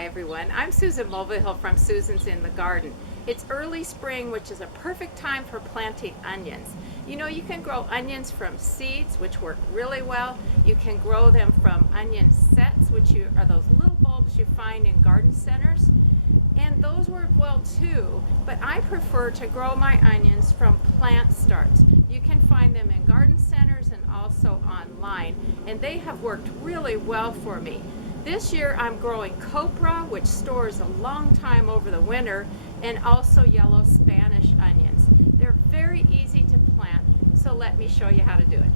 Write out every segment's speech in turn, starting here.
Hi everyone, I'm Susan Mulvihill from Susan's in the Garden. It's early spring, which is a perfect time for planting onions. You know, you can grow onions from seeds, which work really well. You can grow them from onion sets, which are those little bulbs you find in garden centers. And those work well too, but I prefer to grow my onions from plant starts. You can find them in garden centers and also online, and they have worked really well for me. This year I'm growing copra, which stores a long time over the winter, and also yellow Spanish onions. They're very easy to plant, so let me show you how to do it.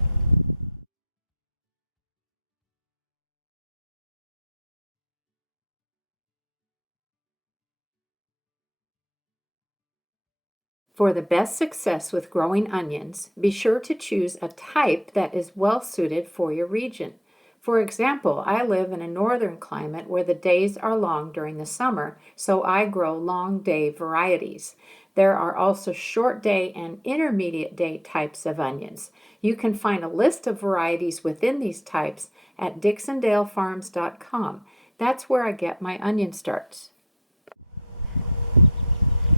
For the best success with growing onions, be sure to choose a type that is well suited for your region. For example, I live in a northern climate where the days are long during the summer, so I grow long day varieties. There are also short day and intermediate day types of onions. You can find a list of varieties within these types at dixondalefarms.com. That's where I get my onion starts.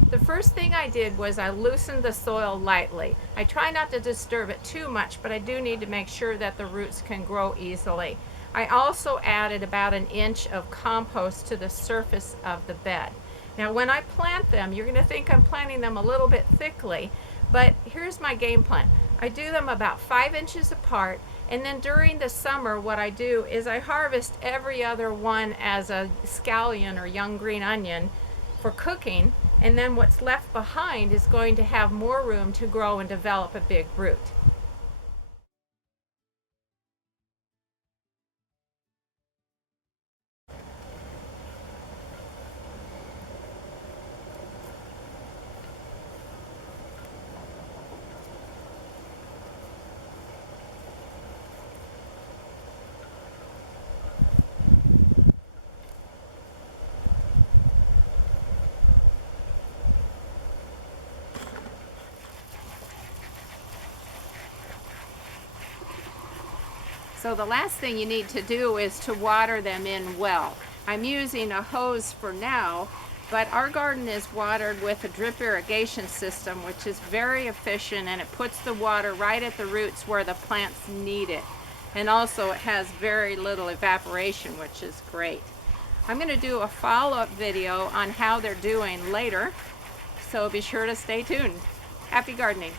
The first thing I did was I loosened the soil lightly. I try not to disturb it too much, but I do need to make sure that the roots can grow easily. I also added about an inch of compost to the surface of the bed. Now when I plant them, you're going to think I'm planting them a little bit thickly, but here's my game plan. I do them about 5 inches apart, and then during the summer what I do is I harvest every other one as a scallion or young green onion for cooking, and then what's left behind is going to have more room to grow and develop a big root. So the last thing you need to do is to water them in well. I'm using a hose for now, but our garden is watered with a drip irrigation system, which is very efficient, and it puts the water right at the roots where the plants need it. And also it has very little evaporation, which is great. I'm going to do a follow-up video on how they're doing later, so be sure to stay tuned. Happy gardening!